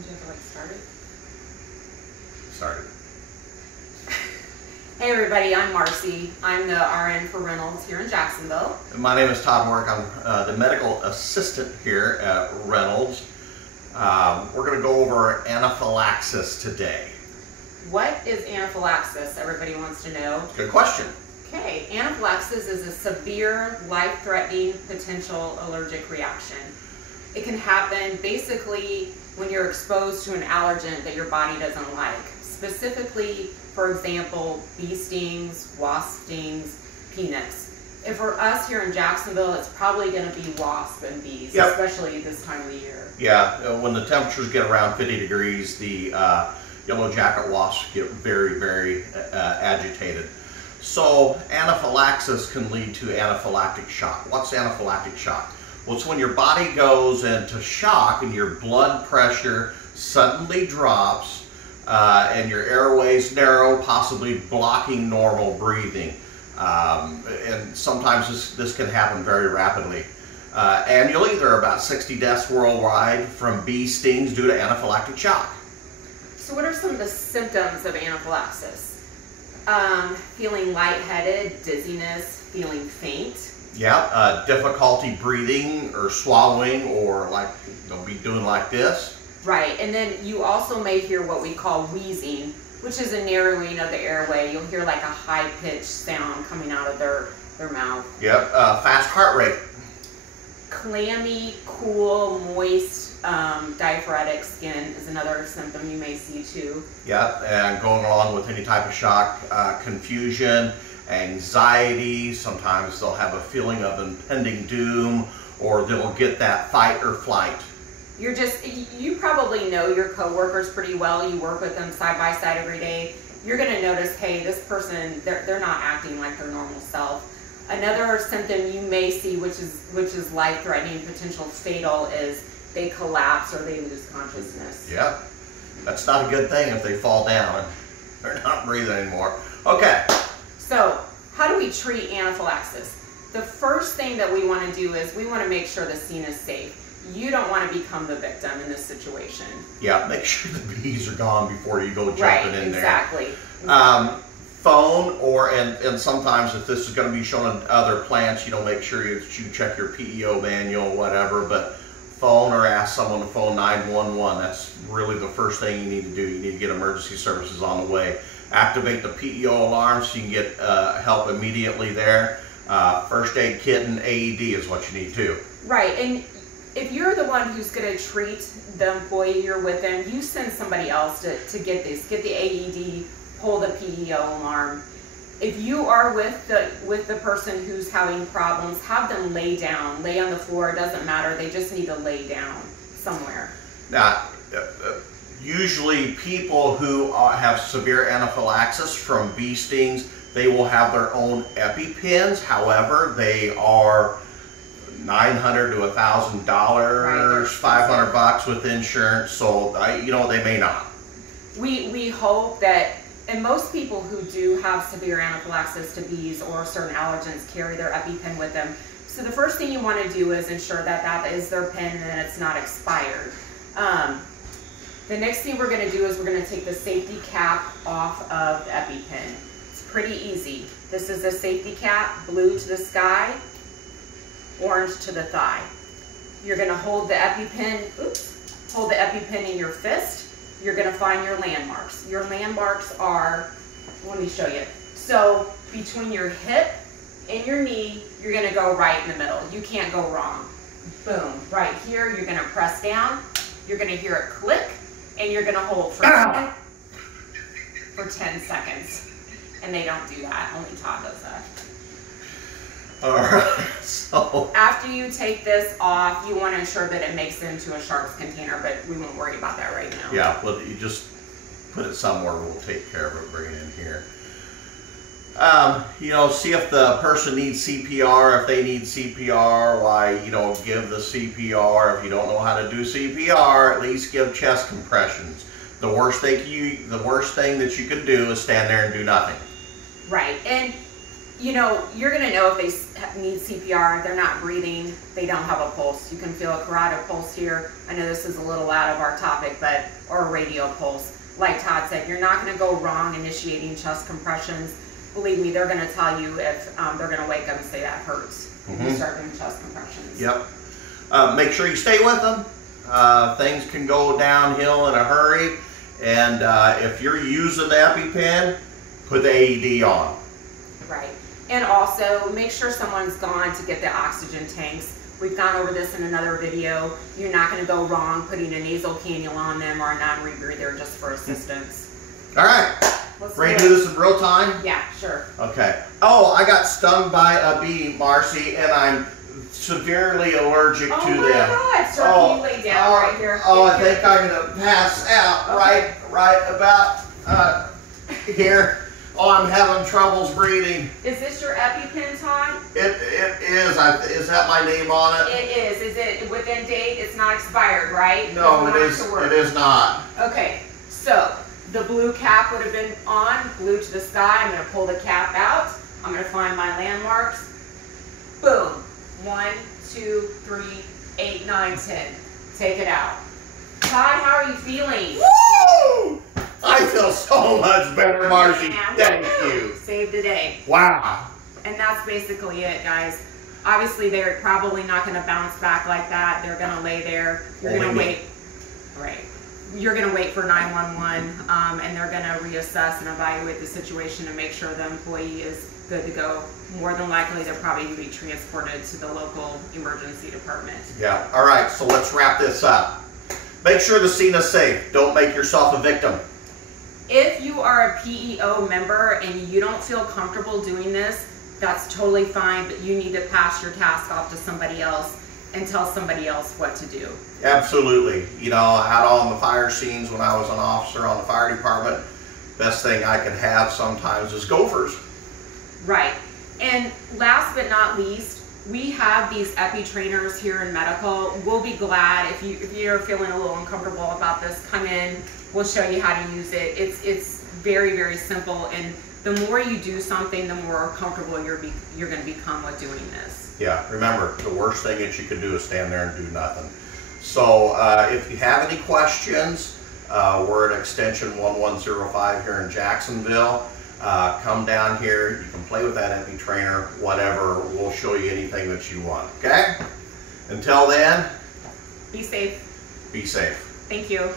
Don't you have to like start it? Started. Hey everybody, I'm Marcy. I'm the RN for Reynolds here in Jacksonville. My name is Todd Work. I'm the medical assistant here at Reynolds. We're going to go over anaphylaxis today. What is anaphylaxis? Everybody wants to know. Good question. Okay, anaphylaxis is a severe, life-threatening potential allergic reaction. It can happen basically when you're exposed to an allergen that your body doesn't like. Specifically, for example, bee stings, wasp stings, peanuts. And for us here in Jacksonville, it's probably going to be wasp and bees, Yep. Especially this time of the year. Yeah, when the temperatures get around 50 degrees, the yellow jacket wasps get very, very agitated. So anaphylaxis can lead to anaphylactic shock. What's anaphylactic shock? Well, it's when your body goes into shock and your blood pressure suddenly drops and your airways narrow, possibly blocking normal breathing. And sometimes this can happen very rapidly. Annually, there are about 60 deaths worldwide from bee stings due to anaphylactic shock. So what are some of the symptoms of anaphylaxis? Feeling lightheaded, dizziness, feeling faint. Yeah, difficulty breathing or swallowing, or like they'll be doing like this. Right, and then you also may hear what we call wheezing, which is a narrowing of the airway. You'll hear like a high-pitched sound coming out of their mouth. Yep, fast heart rate. Clammy, cool, moist, diaphoretic skin is another symptom you may see too. Yep, and going along with any type of shock, confusion, anxiety. Sometimes they'll have a feeling of impending doom, or they'll get that fight or flight. You probably know your coworkers pretty well. You work with them side by side every day. You're going to notice, hey, this person, they're not acting like their normal self. Another symptom you may see, which is life-threatening, potential fatal, is they collapse or they lose consciousness. Yep, that's not a good thing if they fall down and they're not breathing anymore. Okay. So, how do we treat anaphylaxis? The first thing that we want to do is we want to make sure the scene is safe. You don't want to become the victim in this situation. Yeah, make sure the bees are gone before you go jumping in there. Exactly. Phone and sometimes if this is going to be shown in other plants, make sure you check your PEO manual, whatever, but phone or ask someone to phone 911. That's really the first thing you need to do. You need to get emergency services on the way. Activate the PEO alarm so you can get help immediately there. First aid kit and AED is what you need too. Right, and if you're the one who's going to treat the employee you're with them, you send somebody else to get this. Get the AED, pull the PEO alarm. If you are with the person who's having problems, have them lay down. Lay on the floor, it doesn't matter. They just need to lay down somewhere. Now, usually people who have severe anaphylaxis from bee stings, they will have their own EpiPens. However, they are $900 to $1,000, right, $500 with insurance, so they may not. We hope that, and most people who do have severe anaphylaxis to bees or certain allergens carry their EpiPen with them. So the first thing you want to do is ensure that that is their pen and that it's not expired. The next thing we're going to do is we're going to take the safety cap off of the EpiPen. It's pretty easy. This is the safety cap, blue to the sky, orange to the thigh. You're going to hold the EpiPen, hold the EpiPen in your fist. You're going to find your landmarks. Your landmarks are, let me show you. So between your hip and your knee, you're going to go right in the middle. You can't go wrong. Boom. Right here, you're going to press down. You're going to hear it click, and you're going to hold for 10 seconds. And they don't do that. Only Todd does that. All right, so after you take this off, you want to ensure that it makes it into a sharps container, but we won't worry about that right now. Yeah, well, you just put it somewhere. We'll take care of it. Bring it in here. See if the person needs CPR. If they need CPR, why, give the CPR. If you don't know how to do CPR, at least give chest compressions. The worst thing that you can do is stand there and do nothing. Right, and you know, you're going to know if they need CPR, they're not breathing, they don't have a pulse. You can feel a carotid pulse here. I know this is a little out of our topic, but, or a radial pulse. Like Todd said, you're not going to go wrong initiating chest compressions. Believe me, they're going to tell you if they're going to wake up and say that hurts. You start doing chest compressions. Yep. Make sure you stay with them. Things can go downhill in a hurry. And if you're using the EpiPen, put the AED on. Right. And also make sure someone's gone to get the oxygen tanks. We've gone over this in another video. You're not going to go wrong putting a nasal cannula on them or a non-rebreather just for assistance. All right. Ready to do this in real time? Yeah, sure. Okay. Oh, I got stung by a bee, Marcy, and I'm severely allergic to them. Oh my God, sir, can you lay down right here? Oh, I think I'm going to pass out right about here. Oh, I'm having troubles breathing. Is this your EpiPen, Todd? It is. Is that my name on it? It is. Is it within date? It's not expired, right? No, it is. It is not. Okay, so the blue cap would have been on, blue to the sky. I'm going to pull the cap out. I'm going to find my landmarks. Boom. 1, 2, 3, 8, 9, 10. Take it out. Todd, how are you feeling? Woo! I feel so much better, Marcy. Thank you. Saved the day. Wow. And that's basically it, guys. Obviously, they're probably not going to bounce back like that. They're going to lay there. You're going to wait. Right. You're going to wait for 911, and they're going to reassess and evaluate the situation and make sure the employee is good to go. More than likely, they're probably going to be transported to the local emergency department. Yeah. All right. So let's wrap this up. Make sure the scene is safe. Don't make yourself a victim. If you are a PEO member and you don't feel comfortable doing this, that's totally fine, but you need to pass your task off to somebody else and tell somebody else what to do. Absolutely. You know, out on the fire scenes when I was an officer on the fire department, best thing I could have sometimes is gophers. Right. And last but not least, we have these epi trainers here in medical. We'll be glad if you're feeling a little uncomfortable about this, come in. We'll show you how to use it. It's very, very simple, and the more you do something, the more comfortable you're going to become with doing this. Yeah, remember, the worst thing that you can do is stand there and do nothing. So if you have any questions, we're at extension 1105 here in Jacksonville. Come down here, you can play with that epi trainer, whatever. We'll show you anything that you want, okay? Until then, Be safe. be safe. Thank you.